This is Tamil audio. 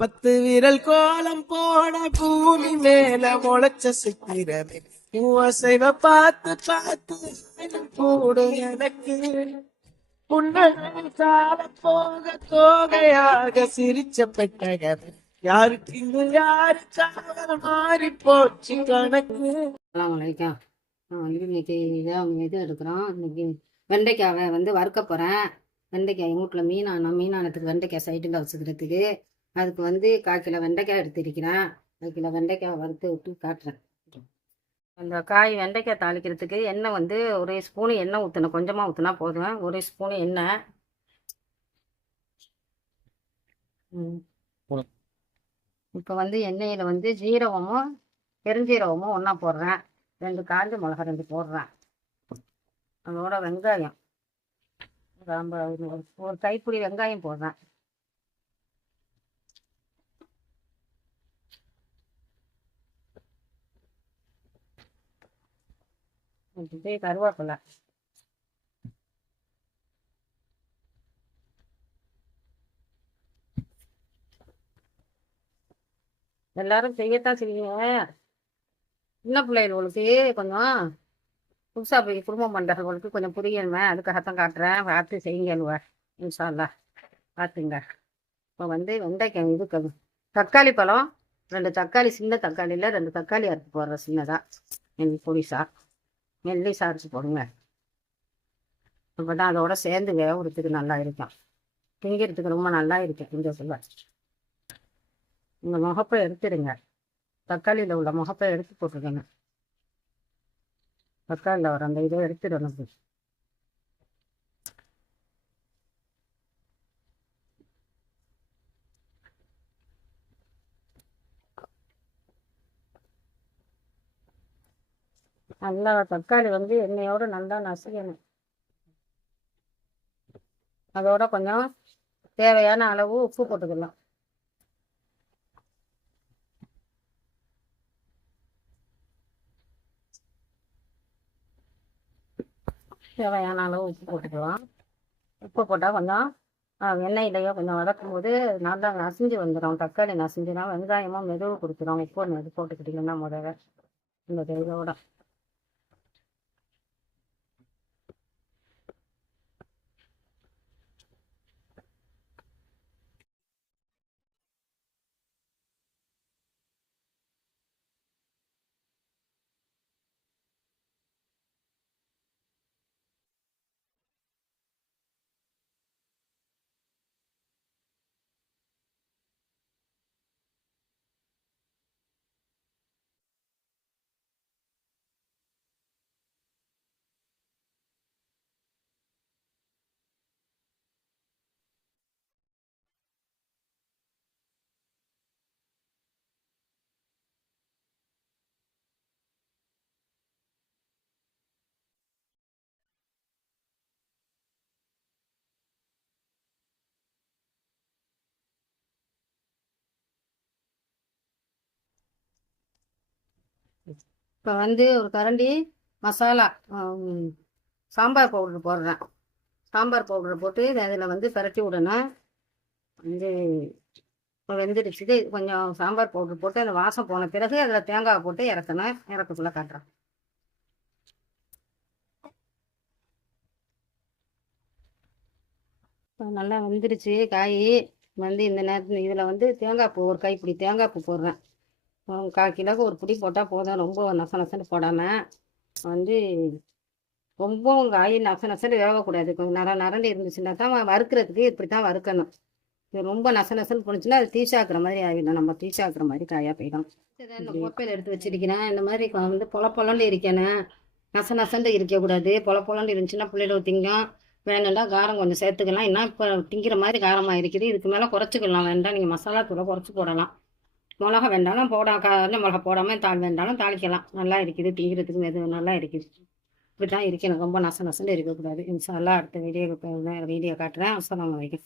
பத்து விரல் கோலம் போட பூமி மேல முளைச்ச சித்திரமே அசைவ பார்த்து பார்த்து கூடும் எனக்கு புன்னகால போக தோகையாக சிரிச்ச பெட்டகமே யாருக்கு இங்கு யாருக்காக மாறி போச்சு கணக்கு. வலைக்கம் இன்னைக்கு இதான் இது எடுக்கிறோம். இன்னைக்கு வெண்டைக்காவை வந்து வறுக்க போகிறேன். வெண்டைக்காய் எங்கள் வீட்டில் மீனானத்துக்கு வெண்டைக்காய் சைடில் வச்சுக்கிறதுக்கு அதுக்கு வந்து 1/4 கிலோ வெண்டைக்காய் எடுத்துருக்கிறேன். 1 கிலோ வெண்டைக்காய் வறுத்து விட்டு காட்டுறேன். அந்த காய் வெண்டைக்காய் தாளிக்கிறதுக்கு எண்ணெய் வந்து 1 ஸ்பூனு எண்ணெய் ஊற்றணும். கொஞ்சமாக ஊற்றினா போதும். 1 ஸ்பூனு எண்ணெய். இப்போ வந்து எண்ணெயில் வந்து ஜீரகமும் பெருஞ்சீரகமும் ஒன்றா போடுறேன். 2 காஞ்ச மிளகா 2 போடுறேன். அதோட வெங்காயம் ஒரு கைப்பிடி வெங்காயம் போடுறேன். கருவேப்பிலை எல்லாரும் செய்யத்தான் செய்வீங்க. சின்ன பிள்ளைகளுக்கு கொஞ்சம் புதுசாக போய் குடும்பம் பண்ணுறவங்களுக்கு கொஞ்சம் புரியணுமே, அதுக்காகத்தான் காட்டுறேன். பார்த்து செய்யுங்க இன்ஷா அல்லாஹ். பார்த்துங்க. இப்போ வந்து வெண்டைக்காய் இது தக்காளி பழம் 2 தக்காளி, சின்ன தக்காளியில் 2 தக்காளி அரைச்சி போடுறேன். சின்னதாக பொடிசா மெல்லிசா அரைச்சி போடுங்க. இப்போ தான் அதோட சேர்ந்து வேகிறதுக்கு நல்லா இருக்கும். திங்கிறதுக்கு ரொம்ப நல்லா இருக்கும். கொஞ்சம் சொல்ல இந்த முகப்பை எடுத்துடுங்க. தக்காளியில் உள்ள முகப்பை எடுத்து போட்டுருக்கேங்க. தக்காளியில் வர அந்த இதை எடுத்துடணும். நல்லா தக்காளி வந்து எண்ணெயோடு நல்லா நசுக்கணும். அதோட கொஞ்சம் தேவையான அளவு உப்பு போட்டுக்கலாம். தேவையான அளவு உப்பு போட்டுக்கலாம். உப்பு போட்டால் கொஞ்சம் எண்ணெயிலையோ கொஞ்சம் வதக்கும் போது நல்லா நசிஞ்சு வந்துடும். தக்காளி நசிஞ்சுனா வெங்காயமும் மெதுவு கொடுத்துரும். உப்பு ஒன்று போட்டுக்கிட்டிங்கன்னா முதல்ல இந்த இதோட இப்போ வந்து ஒரு கரண்டி மசாலா சாம்பார் பவுடர் போடுறேன். சாம்பார் பவுடர் போட்டு அதில் வந்து பரட்டி விடணும். வந்து இப்போ வெந்துடுச்சு. கொஞ்சம் சாம்பார் பவுடர் போட்டு அந்த வாசம் போன பிறகு அதில் தேங்காய் போட்டு இறக்கணும். இறக்கக்குள்ளே காட்டுறேன். நல்லா வெந்துடுச்சு காய். வந்து இந்த நேரத்தில் இதில் வந்து தேங்காய் பூ 1 கைப்பிடி தேங்காய் பூ போடுறேன். 1/4 கிலோவுக்கு 1 பிடி போட்டால் போதும். ரொம்ப நசன்னு போடாமல் வந்து ரொம்பவும் காய் நசன்னு வேகக்கூடாது. கொஞ்சம் நரண்டு இருந்துச்சுன்னா தான் வறுக்கிறதுக்கு இப்படி தான் வறுக்கணும். இது ரொம்ப நசன்னு போணுச்சுன்னா அது தீசாக்குற மாதிரி ஆகிடும். நம்ம தீசாக்குற மாதிரி காயாக போயிடும். இந்த கோப்பையில் எடுத்து வச்சிருக்கிறேன். இந்த மாதிரி வந்து பொலன்னு இருக்கணும். நசன்னு இருக்கக்கூடாது. பொலன்னு இருந்துச்சுன்னா பிள்ளைகள் திங்கும். வேணும்னா காரம் கொஞ்சம் சேர்த்துக்கலாம். என்ன இப்போ திங்கிற மாதிரி காரமாக இருக்குது. இதுக்கு மேலே குறைச்சிக்கலாம். வேண்டாம் நீங்கள் மசாலா தூளை குறைச்சி போடலாம். மிளகா வேண்டாலும் காஞ்ச மிளகா போடாமல் வேண்டாலும் தாளிக்கலாம். நல்லா இருக்குது. திங்கிறதுக்கு எது நல்லா இருக்குது. இப்படி தான் இருக்கணும். ரொம்ப நசன்னு இருக்கக்கூடாது. இன்ஷா அல்லாஹ் அடுத்த வீடியோ காட்டுறேன். அஸ்ஸலாமு அலைக்கும்.